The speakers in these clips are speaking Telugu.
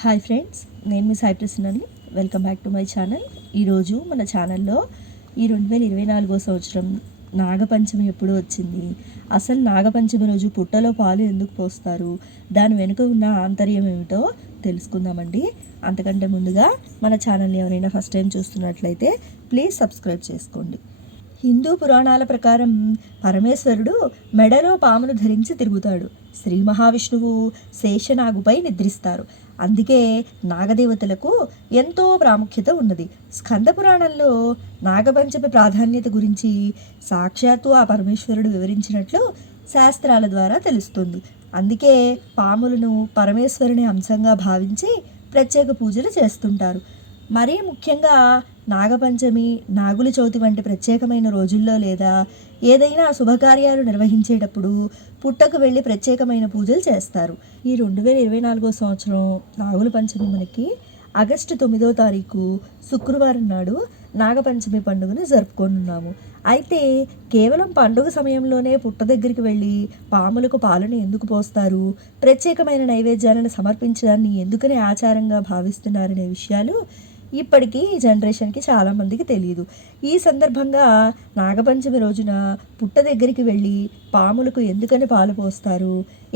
హాయ్ ఫ్రెండ్స్, నేను మీ సాయి ప్రసన్నని. Welcome back to my channel. ఈరోజు మన ఛానల్లో ఈ 2024 సంవత్సరం నాగపంచమి ఎప్పుడు వచ్చింది, అసలు నాగపంచమి రోజు పుట్టలో పాలు ఎందుకు పోస్తారు, దాని వెనుక ఉన్న ఆంతర్యం ఏమిటో తెలుసుకుందామండి. అంతకంటే ముందుగా మన ఛానల్ని ఎవరైనా ఫస్ట్ టైం చూస్తున్నట్లయితే ప్లీజ్ సబ్స్క్రైబ్ చేసుకోండి. హిందూ పురాణాల ప్రకారం పరమేశ్వరుడు మెడలో పామును ధరించి తిరుగుతాడు. శ్రీ మహావిష్ణువు శేషనాగుపై నిద్రిస్తారు. అందుకే నాగదేవతలకు ఎంతో ప్రాముఖ్యత ఉన్నది. స్కంద పురాణంలో నాగపంచమి ప్రాధాన్యత గురించి సాక్షాత్తు ఆ పరమేశ్వరుడు వివరించినట్లు శాస్త్రాల ద్వారా తెలుస్తుంది. అందుకే పాములను పరమేశ్వరుని అంశంగా భావించి ప్రత్యేక పూజలు చేస్తుంటారు. మరీ ముఖ్యంగా నాగపంచమి, నాగుల చవితి వంటి ప్రత్యేకమైన రోజుల్లో లేదా ఏదైనా శుభకార్యాలు నిర్వహించేటప్పుడు పుట్టకు వెళ్ళి ప్రత్యేకమైన పూజలు చేస్తారు. ఈ 2024 సంవత్సరం నాగుల పంచమి మనకి ఆగస్టు 9వ తారీఖు శుక్రవారం నాడు నాగపంచమి పండుగను జరుపుకోనున్నాము. అయితే కేవలం పండుగ సమయంలోనే పుట్ట దగ్గరికి వెళ్ళి పాములకు పాలను ఎందుకు పోస్తారు, ప్రత్యేకమైన నైవేద్యాలను సమర్పించడాన్ని ఎందుకని ఆచారంగా భావిస్తున్నారనే విషయాలు ఇప్పటికీ ఈ జనరేషన్కి చాలామందికి తెలియదు. ఈ సందర్భంగా నాగపంచమి రోజున పుట్ట దగ్గరికి వెళ్ళి పాములకు ఎందుకని పాలు పోస్తారు,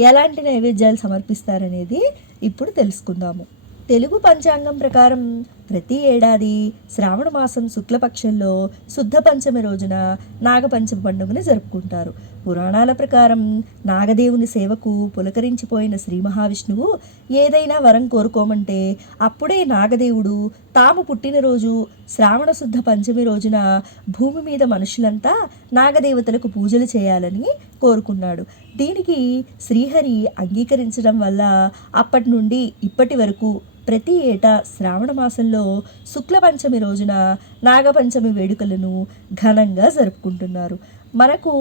ఎలాంటి నైవేద్యాలు సమర్పిస్తారనేది ఇప్పుడు తెలుసుకుందాము. తెలుగు పంచాంగం ప్రకారం ప్రతి ఏడాది శ్రావణ మాసం శుక్లపక్షంలో శుద్ధ పంచమి రోజున నాగపంచమి పండుగను జరుపుకుంటారు. పురాణాల ప్రకారం నాగదేవుని సేవకు పులకరించిపోయిన శ్రీ మహావిష్ణువు ఏదైనా వరం కోరుకోమంటే అప్పుడే నాగదేవుడు తాము పుట్టినరోజు శ్రావణ శుద్ధ పంచమి రోజున భూమి మీద మనుషులంతా నాగదేవతలకు పూజలు చేయాలని కోరుకున్నాడు. దీనికి శ్రీహరి అంగీకరించడం వల్ల అప్పటి నుండి ఇప్పటి వరకు ప్రతి ఏటా శ్రావణ మాసంలో శుక్ల పంచమి రోజున నాగపంచమి వేడుకలను ఘనంగా జరుపుకుంటున్నారు. మనకు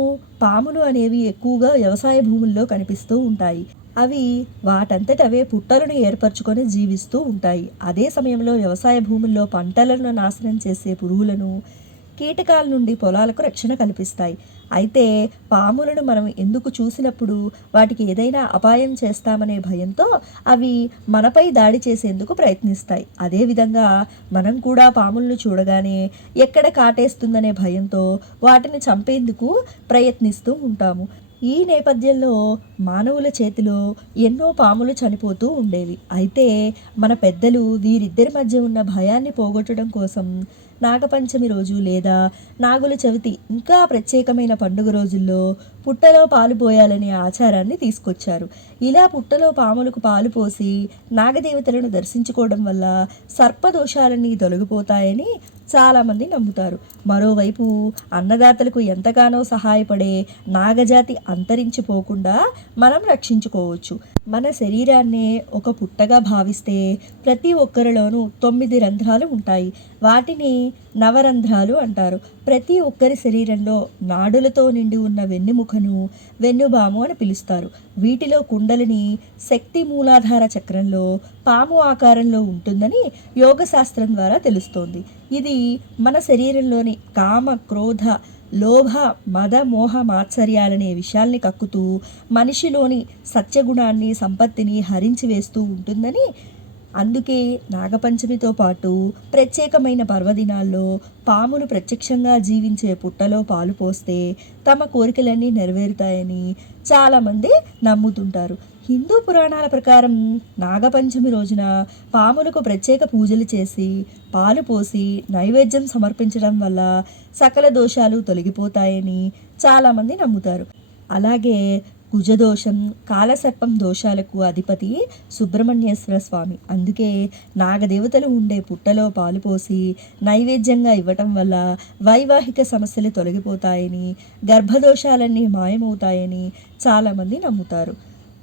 పాములు అనేవి ఎక్కువగా వ్యవసాయ భూముల్లో కనిపిస్తూ ఉంటాయి. అవి వాటంతటవే పుట్టలను ఏర్పరచుకొని జీవిస్తూ ఉంటాయి. అదే సమయంలో వ్యవసాయ భూముల్లో పంటలను నాశనం చేసే పురుగులను, కీటకాల నుండి పొలాలకు రక్షణ కల్పిస్తాయి. అయితే పాములను మనం ఎందుకు చూసినప్పుడు వాటికి ఏదైనా అపాయం చేస్తామనే భయంతో అవి మనపై దాడి చేసేందుకు ప్రయత్నిస్తాయి. అదేవిధంగా మనం కూడా పాములను చూడగానే ఎక్కడ కాటేస్తుందనే భయంతో వాటిని చంపేందుకు ప్రయత్నిస్తూ ఉంటాము. ఈ నేపథ్యంలో మానవుల చేతిలో ఎన్నో పాములు చనిపోతూ ఉండేవి. అయితే మన పెద్దలు వీరిద్దరి మధ్య ఉన్న భయాన్ని పోగొట్టడం కోసం నాగపంచమి రోజు లేదా నాగుల చవితి ఇంకా ప్రత్యేకమైన పండుగ రోజుల్లో పుట్టలో పాలు పోయాలనే ఆచారాన్ని తీసుకొచ్చారు. ఇలా పుట్టలో పాములకు పాలు పోసి నాగదేవతలను దర్శించుకోవడం వల్ల సర్పదోషాలన్నీ తొలగిపోతాయని చాలామంది నమ్ముతారు. మరోవైపు అన్నదాతలకు ఎంతగానో సహాయపడే నాగజాతి అంతరించిపోకుండా మనం రక్షించుకోవచ్చు. మన శరీరాన్నే ఒక పుట్టగా భావిస్తే ప్రతి ఒక్కరిలోనూ 9 రంధ్రాలు ఉంటాయి. వాటిని నవరంధ్రాలు అంటారు. ప్రతి ఒక్కరి శరీరంలో నాడులతో నిండి ఉన్న వెన్నెముకను వెన్నుబాము అని పిలుస్తారు. వీటిలో కుండలిని శక్తి మూలాధార చక్రంలో పాము ఆకారంలో ఉంటుందని యోగశాస్త్రం ద్వారా తెలుస్తోంది. ఇది మన శరీరంలోని కామ, క్రోధ, లోభ, మద, మోహ, మాత్సర్యాలనే విషయాల్ని కక్కుతూ మనిషిలోని సత్యగుణాన్ని, సంపత్తిని హరించి వేస్తూ ఉంటుందని, అందుకే నాగపంచమితో పాటు ప్రత్యేకమైన పర్వదినాల్లో పాములు ప్రత్యక్షంగా జీవించే పుట్టలో పాలు పోస్తే తమ కోరికలన్నీ నెరవేరుతాయని చాలామంది నమ్ముతుంటారు. హిందూ పురాణాల ప్రకారం నాగపంచమి రోజున పాములకు ప్రత్యేక పూజలు చేసి పాలు పోసి నైవేద్యం సమర్పించడం వల్ల సకల దోషాలు తొలగిపోతాయని చాలామంది నమ్ముతారు. అలాగే కుజదోషం, కాలసర్పం దోషాలకు అధిపతి సుబ్రహ్మణ్యేశ్వర స్వామి. అందుకే నాగదేవతలు ఉండే పుట్టలో పాలు పోసి నైవేద్యంగా ఇవ్వటం వల్ల వైవాహిక సమస్యలు తొలగిపోతాయని, గర్భదోషాలన్నీ మాయమవుతాయని చాలామంది నమ్ముతారు.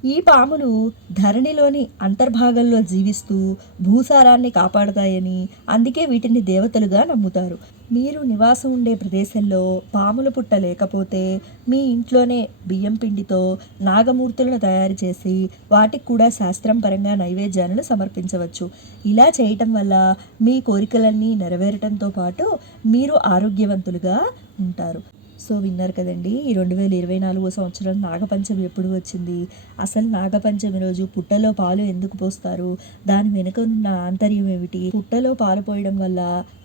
ఈ పాములు ధరణిలోని అంతర్భాగంలో జీవిస్తూ భూసారాన్ని కాపాడతాయని, అందుకే వీటిని దేవతలుగా నమ్ముతారు. మీరు నివాసం ఉండే ప్రదేశంలో పాముల పుట్ట లేకపోతే మీ ఇంట్లోనే బియ్యం పిండితో నాగమూర్తులను తయారు చేసి వాటికి కూడా శాస్త్రం పరంగా నైవేద్యాలను సమర్పించవచ్చు. ఇలా చేయటం వల్ల మీ కోరికలన్నీ నెరవేరటంతో పాటు మీరు ఆరోగ్యవంతులుగా ఉంటారు. సో విన్నారు కదండి, ఈ 2024 సంవత్సరం నాగపంచమి ఎప్పుడు వచ్చింది, అసలు నాగపంచమి రోజు పుట్టలో పాలు ఎందుకు పోస్తారు, దాని వెనుక ఉన్న ఆంతర్యం ఏమిటి, పుట్టలో పాలు పోయడం వల్ల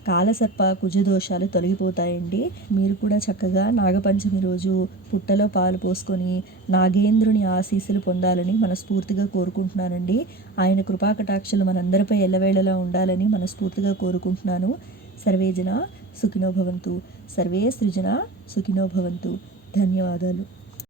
కాలసర్ప కుజదోషాలు తొలగిపోతాయండి. మీరు కూడా చక్కగా నాగపంచమి రోజు పుట్టలో పాలు పోసుకొని నాగేంద్రుని ఆశీస్సులు పొందాలని మనస్ఫూర్తిగా కోరుకుంటున్నానండి. ఆయన కృపాకటాక్షలు మనందరిపై ఎల్లవేళలా ఉండాలని మనస్ఫూర్తిగా కోరుకుంటున్నాను. సర్వే జన సుఖినో భవంతు. సర్వే సృజన సుఖినో భవంతు. ధన్యవాదాలు.